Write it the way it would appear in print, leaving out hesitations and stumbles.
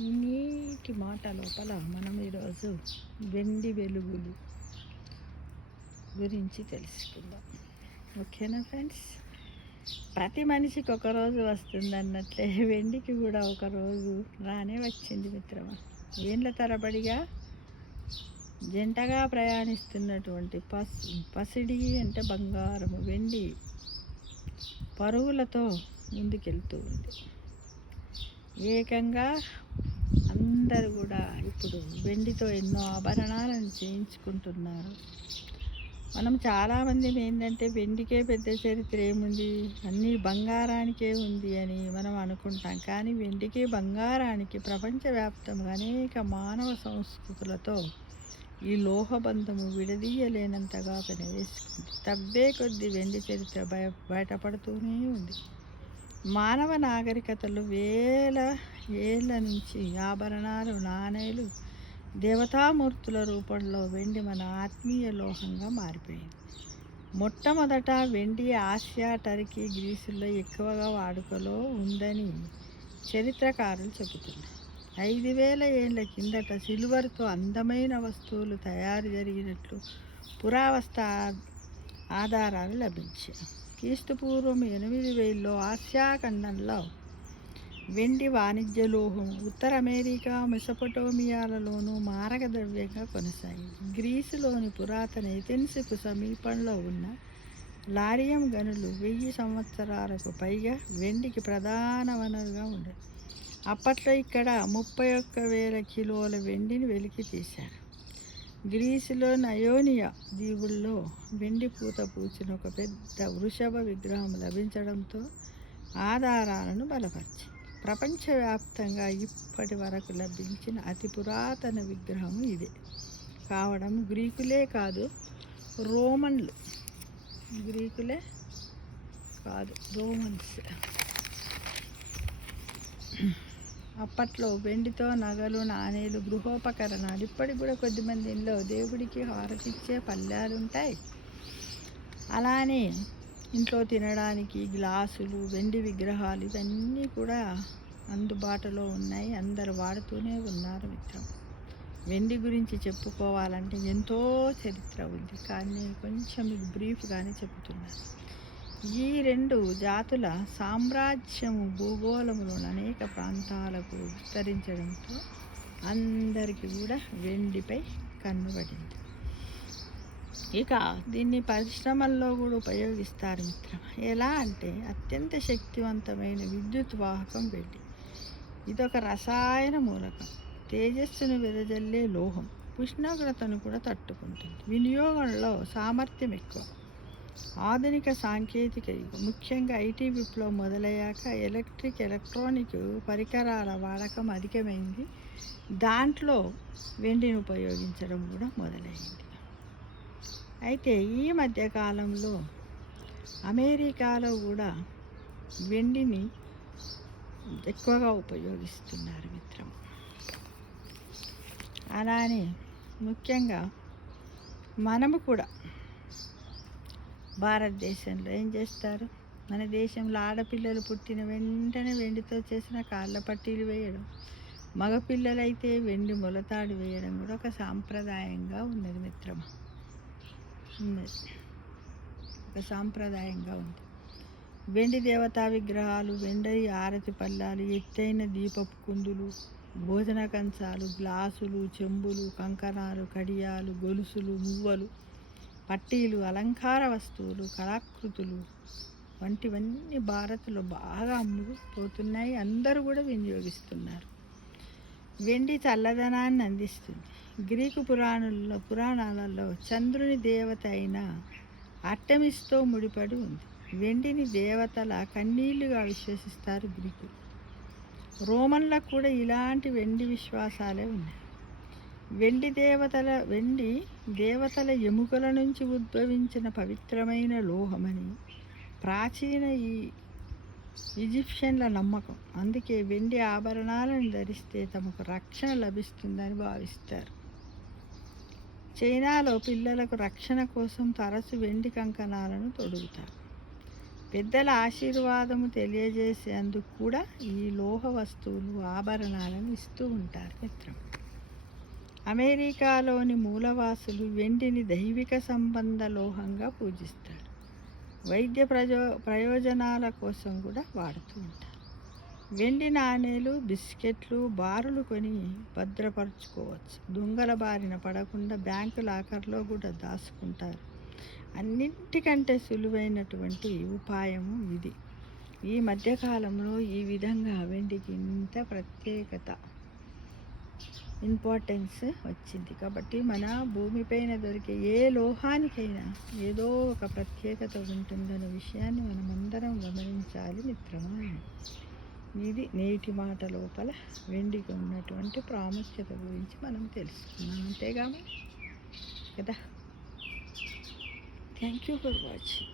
నీటి మాట లోపల మనం ఈరోజు వెండి వెలుగులు గురించి తెలుసుకుందాం. ఓకేనా ఫ్రెండ్స్? ప్రతి మనిషికి ఒకరోజు వస్తుంది అన్నట్లే వెండికి కూడా ఒకరోజు రానే వచ్చింది మిత్రమా. ఏండ్ల తరబడిగా జంటగా ప్రయాణిస్తున్నటువంటి పసిడి అంటే బంగారము వెండి పరుగులతో ముందుకెళ్తూ ఉంది. ఏకంగా అందరూ కూడా ఇప్పుడు వెండితో ఎన్నో ఆభరణాలను చేయించుకుంటున్నారు. మనం చాలామంది ఏంటంటే వెండికే పెద్ద చరిత్ర ఏముంది, అన్నీ బంగారానికే ఉంది అని మనం అనుకుంటాం. కానీ వెండికి బంగారానికి ప్రపంచవ్యాప్తంగా అనేక మానవ సంస్కృతులతో ఈ లోహబంధము విడదీయలేనంతగా పనివేసుకుంది. తవ్వే కొద్దీ వెండి చరిత్ర బయటపడుతూనే ఉంది. మానవ నాగరికతలు వేల ఏళ్ళ నుంచి ఆభరణాలు, నాణేలు, దేవతామూర్తుల రూపంలో వెండి మన ఆత్మీయ లోహంగా మారిపోయింది. మొట్టమొదట వెండి ఆసియా, టర్కీ, గ్రీసుల్లో ఎక్కువగా వాడుకలో ఉందని చరిత్రకారులు చెబుతున్నారు. 5000 ఏళ్ల కిందట సిల్వర్తో అందమైన వస్తువులు తయారు జరిగినట్లు పురావస్తు ఆధారాలు లభించాయి. క్రీస్తుపూర్వం 8000లో ఆసియా ఖండంలో వెండి వాణిజ్య లోహం ఉత్తర అమెరికా, మెసొపొటేమియాలలోనూ మారక ద్రవ్యంగా కొనసాగింది. గ్రీసులోని పురాతన ఎథెన్స్కు సమీపంలో ఉన్న లారియం గనులు 1000 సంవత్సరాలకు పైగా వెండికి ప్రధాన వనరుగా ఉండేది. అప్పట్లో ఇక్కడ 31,000 కిలోల వెండిని వెలికి తీశారు. గ్రీసులో నయోనియా దీవుల్లో వెండి పూత పూసిన ఒక పెద్ద వృషభ విగ్రహం లభించడంతో ఆధారాలను బలపరిచింది. ప్రపంచవ్యాప్తంగా ఇప్పటి వరకు లభించిన అతి పురాతన విగ్రహం ఇదే కావడం గ్రీకులే కాదు రోమన్స్ అప్పట్లో వెండితో నగలు, నాణేలు, గృహోపకరణాలు, ఇప్పటికి కూడా కొద్దిమంది ఇంట్లో దేవుడికి హారతిచ్చే పళ్ళాలు ఉంటాయి. అలానే ఇంట్లో తినడానికి గ్లాసులు, వెండి విగ్రహాలు, ఇవన్నీ కూడా అందుబాటులో ఉన్నాయి. అందరు వాడుతూనే ఉన్నారు మిత్రం. వెండి గురించి చెప్పుకోవాలంటే ఎంతో చరిత్ర ఉంది, కానీ నేను కొంచెం మీకు బ్రీఫ్గానే చెబుతున్నాను. ఈ రెండు జాతుల సామ్రాజ్యము భూగోళంలోని అనేక ప్రాంతాలకు విస్తరించడంతో అందరికీ కూడా వెండిపై కన్నుబడింది. ఇక దీన్ని పరిశ్రమల్లో కూడా ఉపయోగిస్తారు మిత్రం. ఎలా అంటే అత్యంత శక్తివంతమైన విద్యుత్ వాహకం వెండి. ఇదొక రసాయన మూలకం, తేజస్సును వెదజల్లే లోహం, ఉష్ణోగ్రతను కూడా తట్టుకుంటుంది. వినియోగంలో సామర్థ్యం ఎక్కువ. ఆధునిక సాంకేతిక యుగం, ముఖ్యంగా ఐటీ విప్లవం మొదలయ్యాక ఎలక్ట్రానిక్ పరికరాల వాడకం అధికమైంది. దాంట్లో వెండిని ఉపయోగించడం కూడా మొదలైంది. అయితే ఈ మధ్యకాలంలో అమెరికాలో కూడా వెండిని ఎక్కువగా ఉపయోగిస్తున్నారు మిత్రం. అలానే ముఖ్యంగా మనము కూడా భారతదేశంలో ఏం చేస్తారు, మన దేశంలో ఆడపిల్లలు పుట్టిన వెంటనే వెండితో చేసిన కాళ్ళ పట్టీలు వేయడం, మగపిల్లలైతే వెండి మొలతాడు వేయడం కూడా ఒక సాంప్రదాయంగా ఉన్నది మిత్రమా. ఒక సాంప్రదాయంగా ఉంది. వెండి దేవతా విగ్రహాలు, వెండి ఆరతి పళ్ళాలు, ఎత్తైన దీపపు కుందులు, భోజన కంచాలు, గ్లాసులు, చెంబులు, కంకణాలు, కడియాలు, గొలుసులు, మువ్వలు, పట్టీలు, అలంకార వస్తువులు, కళాకృతులు వంటివన్నీ భారత్లో బాగా అమ్ముకుపోతున్నాయి. అందరూ కూడా వినియోగిస్తున్నారు. వెండి చల్లదనాన్ని అందిస్తుంది. గ్రీకు పురాణాలలో చంద్రుని దేవత అయిన ఆర్టెమిస్తో ముడిపడి ఉంది. వెండిని దేవతల కన్నీళ్లుగా విశ్వసిస్తారు గ్రీకులు. రోమన్లకు కూడా ఇలాంటి వెండి విశ్వాసాలే ఉన్నాయి. వెండి దేవతల ఎముకల నుంచి ఉద్భవించిన పవిత్రమైన లోహమని ప్రాచీన ఈజిప్షియన్ల నమ్మకం. అందుకే వెండి ఆభరణాలను ధరిస్తే తమకు రక్షణ లభిస్తుందని భావిస్తారు. చైనాలో పిల్లలకు రక్షణ కోసం తరచు వెండి కంకణాలను తొడుగుతారు. పెద్దల ఆశీర్వాదము తెలియజేసేందుకు కూడా ఈ లోహ వస్తువులు ఆభరణాలను ఇస్తూ ఉంటారు మిత్రం. అమెరికాలోని మూలవాసులు వెండిని దైవిక సంబంధ లోహంగా పూజిస్తారు. వైద్య ప్రయోజనాల కోసం కూడా వాడుతూ ఉంటారు. వెండి నాణేలు, బిస్కెట్లు, బారులు కొని భద్రపరుచుకోవచ్చు. దొంగల బారిన పడకుండా బ్యాంకు లాకర్లో కూడా దాచుకుంటారు. అన్నింటికంటే సులువైనటువంటి ఉపాయము ఇది. ఈ మధ్యకాలంలో ఈ విధంగా వెండికి ఇంత ప్రత్యేకత, ఇంపార్టెన్స్ వచ్చింది. కాబట్టి మన భూమిపైన దొరికే ఏ లోహానికైనా ఏదో ఒక ప్రత్యేకత ఉంటుందనే విషయాన్ని మనమందరం గమనించాలి మిత్రమా. ఇది నేటి మాట లోపల వెండికి ఉన్నటువంటి ప్రాముఖ్యత గురించి మనం తెలుసుకున్నాం. అంతేగా కదా. Thank you for watching.